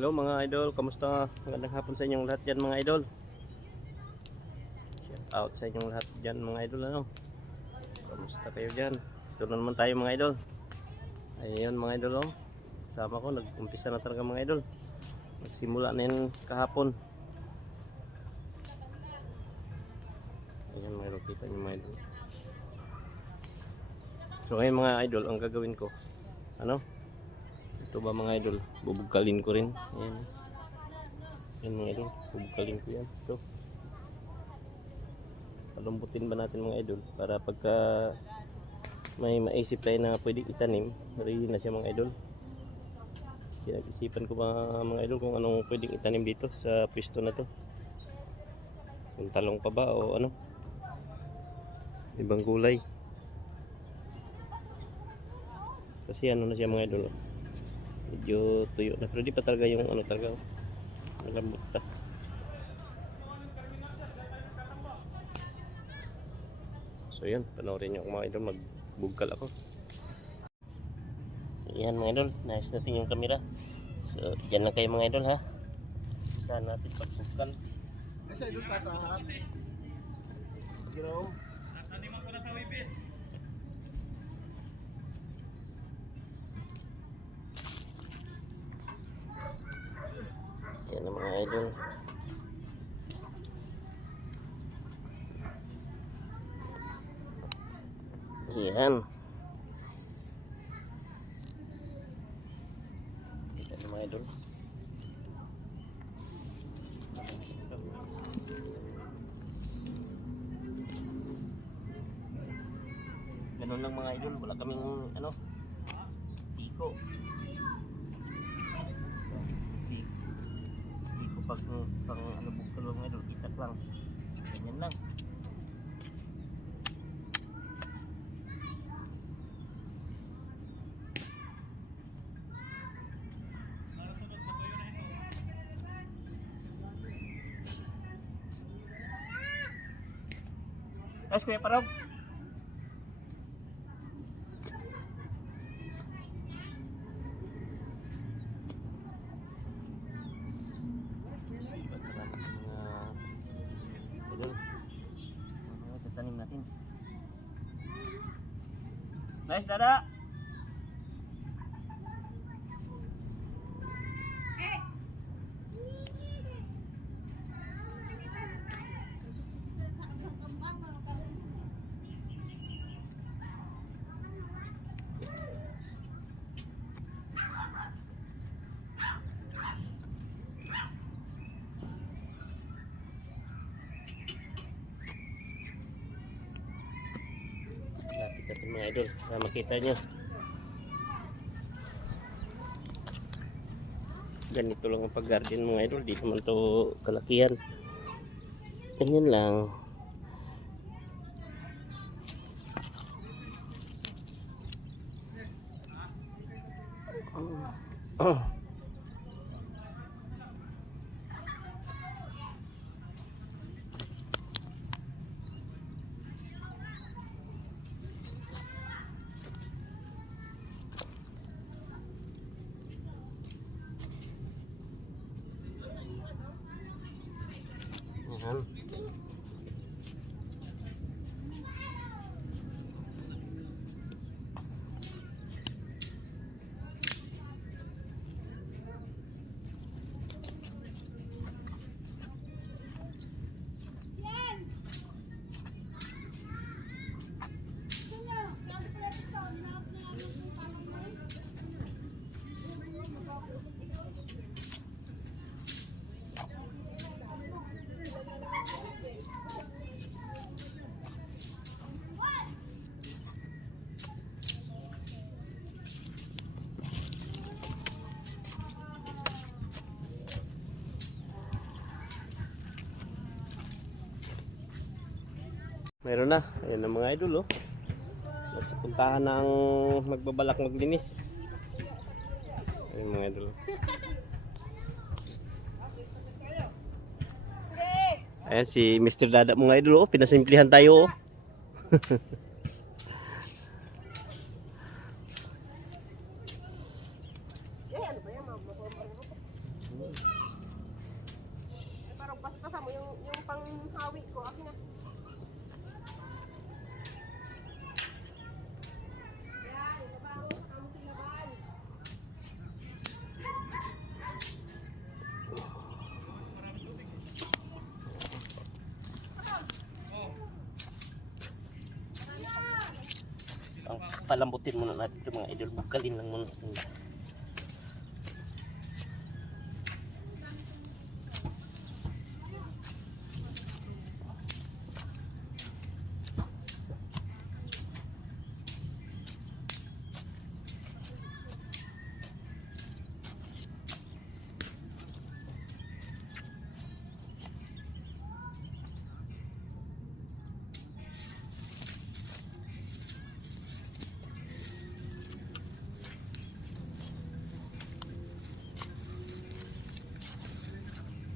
Hello mga idol, kamusta? Magandang hapon sa inyong lahat dyan mga idol. Shout out sa inyong lahat dyan mga idol, ano? Kamusta kayo dyan? Ito na naman tayo mga idol. Ayun mga idol, oh. Kasama ko, nag-umpisa na talaga mga idol. Nagsimula na yun kahapon. Ayun mga idol, kita nyo mga idol. So ngayon mga idol, ang gagawin ko, ano? Ito ba mga idol, bubugkalin ko rin. Ayan. Yan mga idol, bubugkalin ko yan. Ito. Palambutin ba natin mga idol para pagka may maisip tayo na pwede itanim, ready na siya mga idol. Pinag-isipan ko ba mga idol kung anong pwedeng itanim dito sa pwesto na to. Kung talong pa ba o ano, ibang gulay. Kasi ano na siya mga idol, medyo tuyo na, pero di pa talaga yung ano talaga, malambot pa. So yan, panoorin nyo mga idol, magbugkal ako. So yan mga idol, naayos natin yung camera. So dyan lang kayo mga idol ha. Saan natin pagbugkal. Nasa idol pa sa Jerome. Taniman ko na sa Wibis. Yan ang mga idol. Yan. Yan ang mga idol. Ganun lang mga idol, wala kaming ano, tiko. Tiko pag ano bukal mga idol, itak lang. Ganyan lang. Guys, kuya parang tanim natin. Nice, dada. Lapit natin mga idol para makita nyo. Ganito lang ang pag-garden mga idol, di naman to kalakihan. Ganyan lang. Yan. Mayroon na. Ayan ang mga idol, oh. Nasa puntahan ng magbabalak maglinis. Ayan mga idol. Ayan si Mr. Dada mga idol, oh. Pinasimplihan tayo, oh. palambutin muna natin ito mga idol. Bukalin lang muna natin.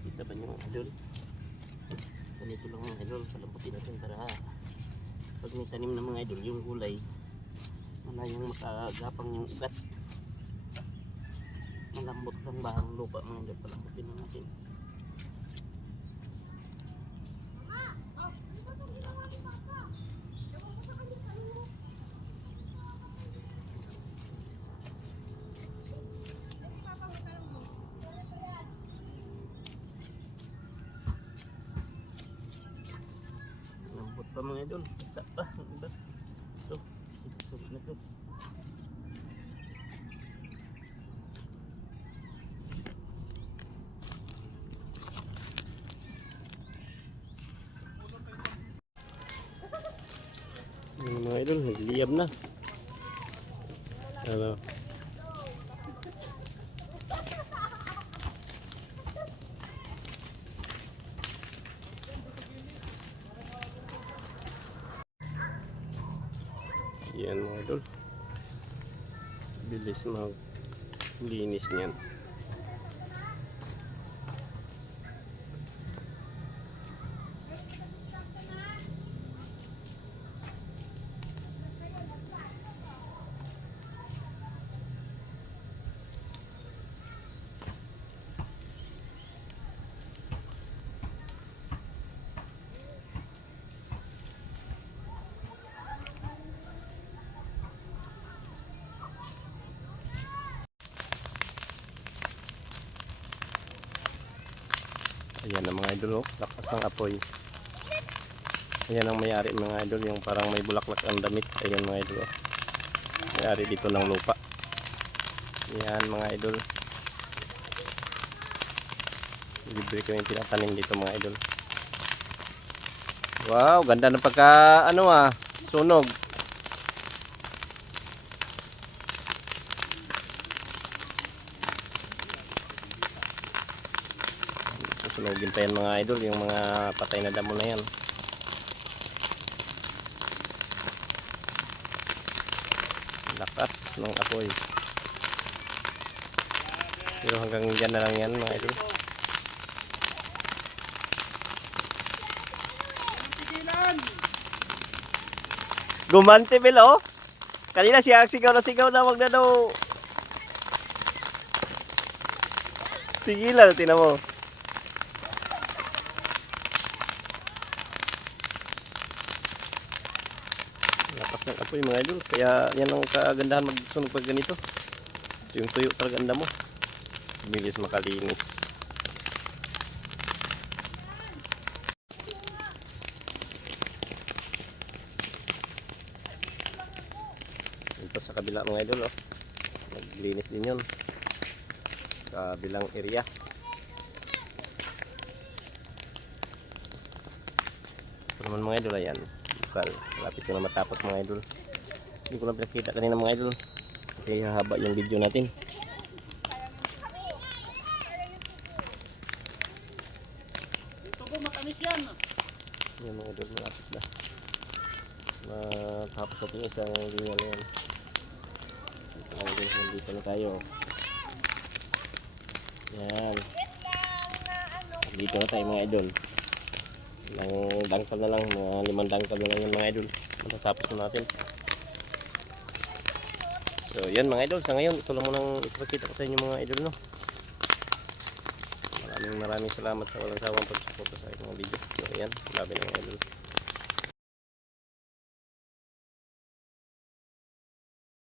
Kita ba niyo mga idol? Ganito lang mga idol, palambutin natin para pag may tanim ng mga idol yung gulay malayang makagapang yung ugat. Malambot lang bahang lupa mga idol, palambutin na natin. Lambot pa mga idol, isa pa ang ugat. So, ito na to. Yung mga idol, nagliyab na. Ano? Yan mga idol. Bilis maglinis niyan. Ayan ang mga idol, oh. Lakas ng apoy. Ayan ang may-ari mga idol, yung parang may bulaklak ang damit. Ayan mga idol, oh. May-ari dito ng lupa. Ayan mga idol. Libre ko yung tinatanim dito mga idol. Wow, ganda ng pagka sunog. Sunugin pa yan mga idol, yung mga patay na damo na yan. Lakas ng apoy. Pero hanggang dyan na lang yan mga idol. Gumante Bel, oh. Kanina siya sigaw na wag na daw. Tigilan, tinan mo. Lakas ng apoy mga idol. Kaya yan ang kagandahan magsunog pag ganito. Yung tuyo talaga ang damo. Bilis makalinis. Ito sa kabila mga idol, oh. Naglinis din yun. Kabilang area. Ito naman mga idol, ayan. Bukal. Malapit ko na matapos mga idol. Hindi ko lang pinakita kanina mga idol. Kasi hahaba yung video natin. Yan mga idol, malapit na. Matapos natin isang linya na yan. Nandito na tayo. Yan. Dito na tayo mga idol. Ilang dangkal na lang, mga 5 dangkal na lang yung mga idol. Matatapos na natin. So yan mga idol, sa ngayon ito lang munang ipakita ko sa inyo mga idol, no. Maraming salamat sa walang sawang pagsuporta sa aking mga video. So yan, labi na mga idol.